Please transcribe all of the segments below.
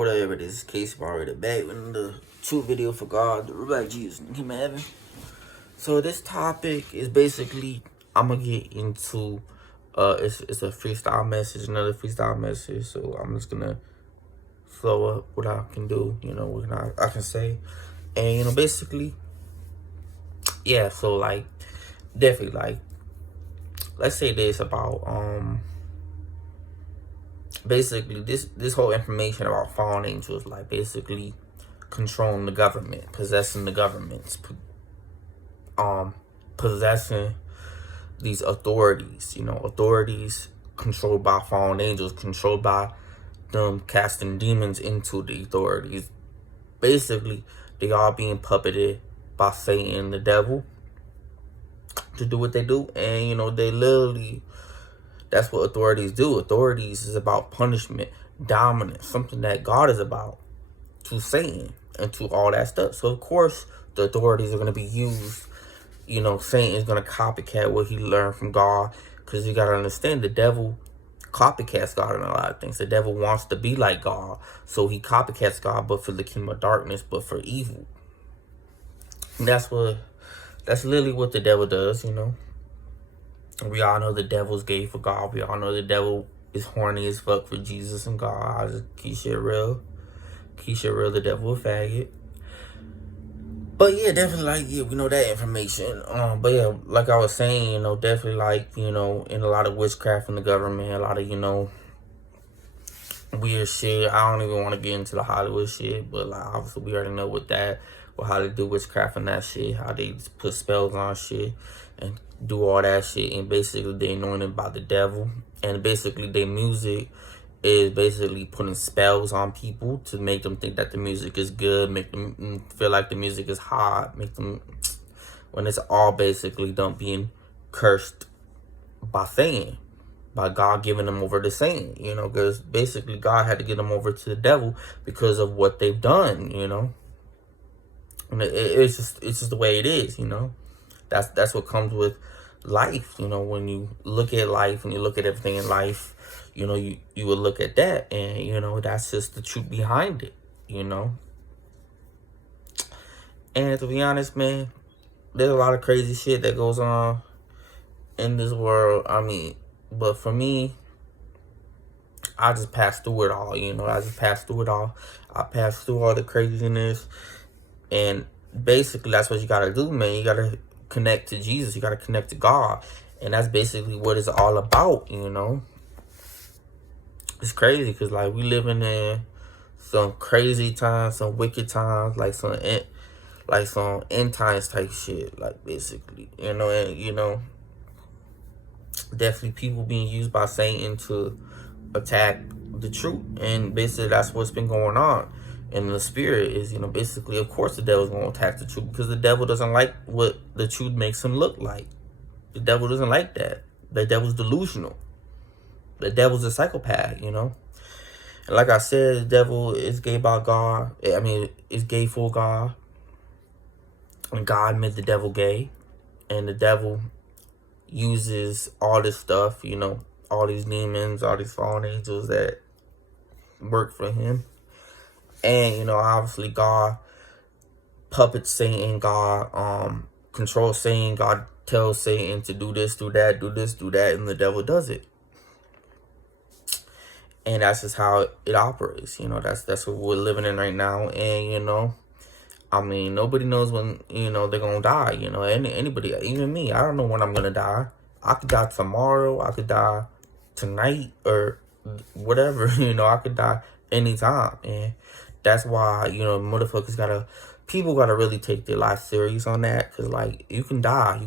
whatever it is, case already back with the true video for God, the real Jesus, Him in heaven. So this topic is basically I'm gonna get into it's a freestyle message, another freestyle message. So I'm just gonna flow up what I can do, what I can say, and basically, yeah. So like, definitely like, let's say this about basically this whole information about fallen angels, like basically controlling the government, possessing the governments, possessing these authorities, authorities controlled by fallen angels, controlled by them casting demons into the authorities. Basically, they are being puppeted by Satan, the devil, to do what they do. And, they literally, that's what authorities do. Authorities is about punishment, dominance, something that God is about to Satan and to all that stuff. So, of course, the authorities are going to be used. Satan is going to copycat what he learned from God, because you got to understand the devil copycats God in a lot of things. The devil wants to be like God, so he copycats God, but for the kingdom of darkness, but for evil. And that's literally what the devil does, We all know the devil's gay for God. We all know the devil is horny as fuck for Jesus and God. I just keep shit real. The devil a faggot. But yeah, definitely we know that information. But yeah, like I was saying, definitely in a lot of witchcraft in the government, a lot of, weird shit. I don't even want to get into the Hollywood shit, but like obviously we already know how they do witchcraft and that shit, how they put spells on shit and do all that shit, and basically they anointed by the devil, and basically their music is basically putting spells on people to make them think that the music is good, make them feel like the music is hot, make them, when it's all basically them being cursed by Satan, by God giving them over to Satan, because basically God had to get them over to the devil because of what they've done, and it's just the way it is, That's what comes with life, when you look at life and you look at everything in life, you would look at that, and that's just the truth behind it, And to be honest, man, there's a lot of crazy shit that goes on in this world. But for me, I just passed through it all, I just passed through it all. I passed through all the craziness, and basically that's what you gotta do, man. You gotta connect to Jesus. You gotta connect to God, and that's basically what it's all about, It's crazy because like we living in some crazy times, some wicked times, like some end times type shit, like basically, and definitely people being used by Satan to attack the truth, and basically that's what's been going on. And the spirit is, basically, of course the devil's going to attack the truth, because the devil doesn't like what the truth makes him look like. The devil doesn't like that. The devil's delusional. The devil's a psychopath, And like I said, the devil is gay by God. Is gay for God. And God made the devil gay. And the devil uses all this stuff, all these demons, all these fallen angels that work for him. And, obviously God puppets Satan, God controls Satan, God tells Satan to do this, do that, do this, do that, and the devil does it. And that's just how it operates, that's what we're living in right now. And, nobody knows when, they're gonna die, anybody, even me, I don't know when I'm gonna die. I could die tomorrow, I could die tonight, or whatever, I could die anytime. And that's why, people gotta really take their life serious on that, because like you can die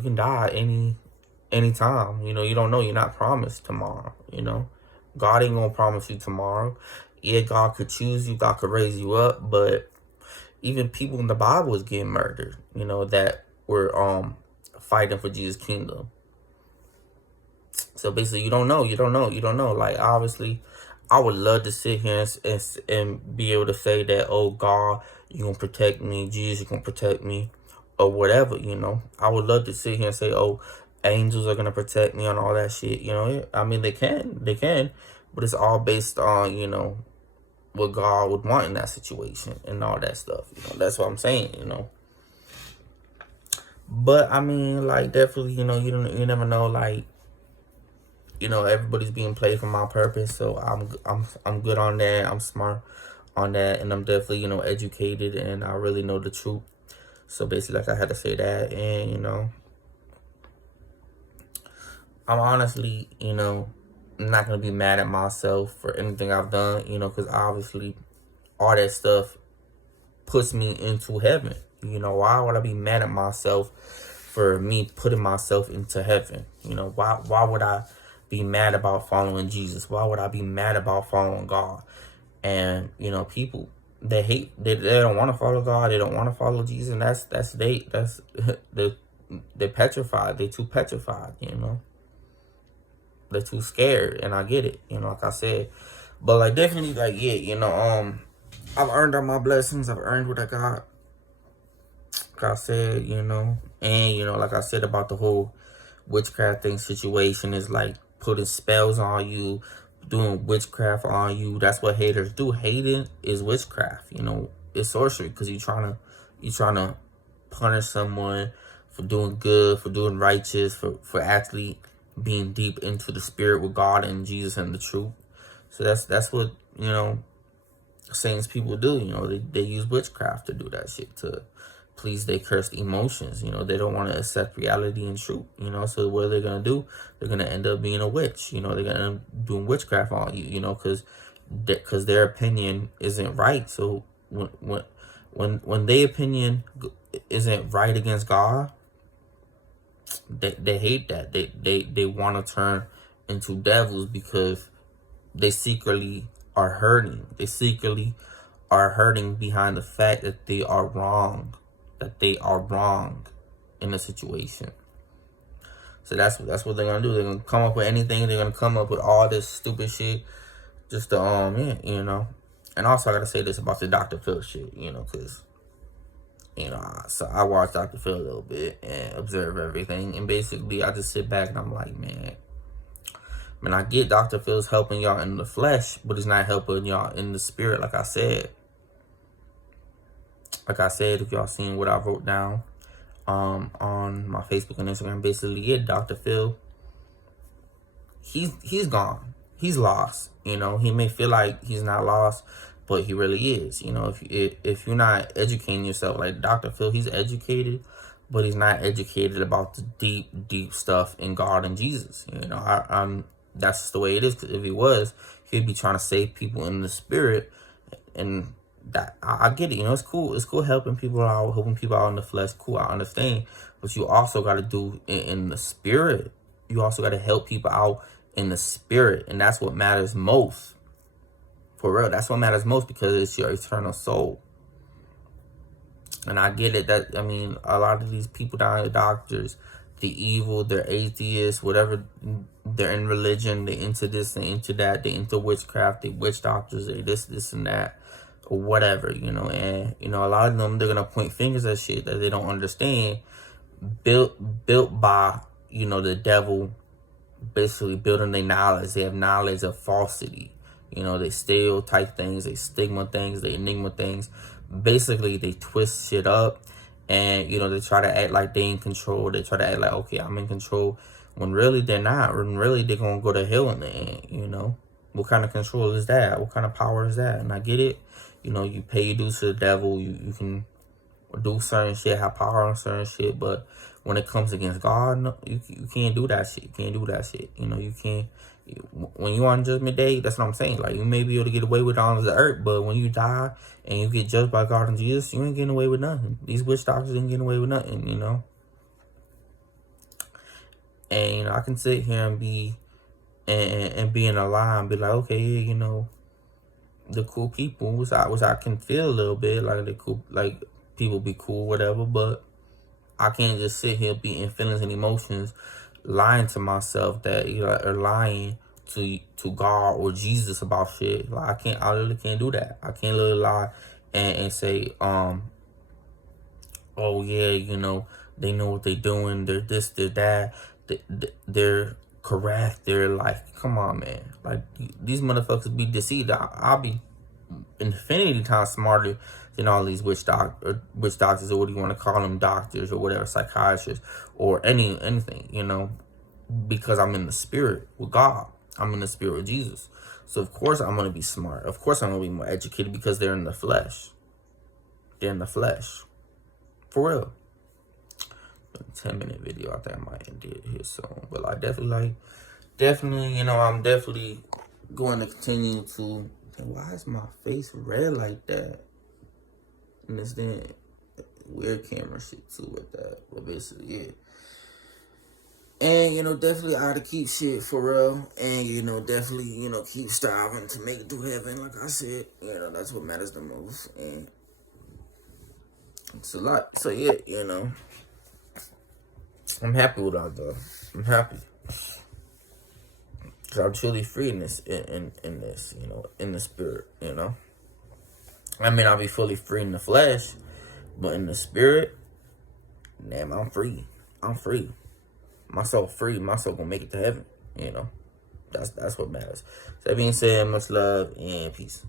anytime, you don't know, you're not promised tomorrow, God ain't gonna promise you tomorrow. Yeah, God could choose you, God could raise you up, but even people in the Bible is getting murdered, that were fighting for Jesus' kingdom. So basically, you don't know. Like, obviously, I would love to sit here and be able to say that, oh, God, you're going to protect me. Jesus, you're going to protect me. Or whatever, I would love to sit here and say, oh, angels are going to protect me and all that shit, They can. But it's all based on, what God would want in that situation and all that stuff. That's what I'm saying. But I mean, like, definitely, you never know, like, everybody's being played for my purpose. So I'm good on that. I'm smart on that, and I'm definitely, educated, and I really know the truth. So basically, like, I had to say that. And I'm honestly, not gonna be mad at myself for anything I've done, because obviously all that stuff puts me into heaven. Why would I be mad at myself for me putting myself into heaven? Why would I be mad about following Jesus? Why would I be mad about following God? And people, they hate, they don't want to follow God, they don't want to follow Jesus, and that's they're petrified. They're too petrified. They're too scared, and I get it. Like I said, but like, definitely, like, yeah, I've earned all my blessings. I've earned what I got. Like I said, and like I said about the whole witchcraft thing situation, is like putting spells on you, doing witchcraft on you. That's what haters do. Hating is witchcraft. It's sorcery, because you're trying to punish someone for doing good, for doing righteous, for actually being deep into the spirit with God and Jesus and the truth. So that's what Satan's people do. They use witchcraft to do that shit, to please their cursed emotions. They don't want to accept reality and truth. So what they're gonna do? They're gonna end up being a witch. They're gonna end up doing witchcraft on you. Because their opinion isn't right. So when their opinion isn't right against God, they hate that. They want to turn into devils, because they secretly are hurting. They secretly are hurting behind the fact that they are wrong. That they are wrong in a situation. So that's what they're gonna do. They're gonna come up with anything. They're gonna come up with all this stupid shit just to And also, I gotta say this about the Dr. Phil shit, because so I watch Dr. Phil a little bit and observe everything, and basically I just sit back and I'm like, man, I get Dr. Phil's helping y'all in the flesh, but he's not helping y'all in the spirit. Like I said, if y'all seen what I wrote down on my Facebook and Instagram, basically, yeah, Dr. Phil, he's gone. He's lost. He may feel like he's not lost, but he really is. If you're not educating yourself, like Dr. Phil, he's educated, but he's not educated about the deep stuff in God and Jesus. That's just the way it is. Because if he was, he'd be trying to save people in the spirit, and that I get it. It's cool. It's cool helping people out in the flesh. Cool, I understand. But you also got to do it in the spirit. You also got to help people out in the spirit, and that's what matters most. For real, that's what matters most, because it's your eternal soul. And I get it. That, a lot of these people down, the doctors, the evil, they're atheists, whatever. They're in religion. They into this, they into that. They into witchcraft. They witch doctors. They this, and that, or whatever. And a lot of them, they're gonna point fingers at shit that they don't understand. Built by the devil, basically building their knowledge. They have knowledge of falsity. They stereotype things, they stigma things, they enigma things. Basically, they twist shit up, and they try to act like they in control. They try to act like, okay, I'm in control, when really they're not. When really they're gonna go to hell in the end. What kind of control is that? What kind of power is that? And I get it. You pay your dues to the devil. You can do certain shit, have power on certain shit, but when it comes against God, no, you can't do that shit. You can't do that shit. You can't. When you on Judgment Day, that's what I'm saying. Like, you may be able to get away with all of the earth, but when you die and you get judged by God and Jesus, you ain't getting away with nothing. These witch doctors ain't getting away with nothing. And I can sit here and be in a lie and be like, okay, yeah, the cool people, which I can feel a little bit like, the cool, like, people be cool, whatever, but I can't just sit here being feelings and emotions, lying to myself that or lying to God or Jesus about shit. Like, I literally can't do that. I can't literally lie and say, oh yeah, they know what they're doing. They're this, they're that. They're correct. They're like, come on, man. Like, these motherfuckers be deceived. I'll be infinity times smarter than all these witch doctors, or what do you want to call them, doctors or whatever, psychiatrists, or anything, you know, because I'm in the spirit with God. I'm in the spirit with Jesus. So of course I'm gonna be smart. Of course I'm gonna be more educated, because they're in the flesh. They're in the flesh. For real. 10-minute video. I think I might end it here soon. But I definitely, you know, I'm definitely going to continue to. Why is my face red like that? And it's then weird camera shit too with that. But basically, yeah. And, you know, definitely I gotta keep shit for real. And, you know, definitely, you know, keep striving to make it through heaven. Like I said, you know, that's what matters the most. And it's a lot. So, yeah, you know, I'm happy with all that. I'm happy. Because I'm truly free in this, in this, you know, in the spirit, you know. I mean, I'll be fully free in the flesh, but in the spirit, damn, I'm free. I'm free. My soul free. My soul gonna make it to heaven, you know. That's what matters. So that being said, much love and peace.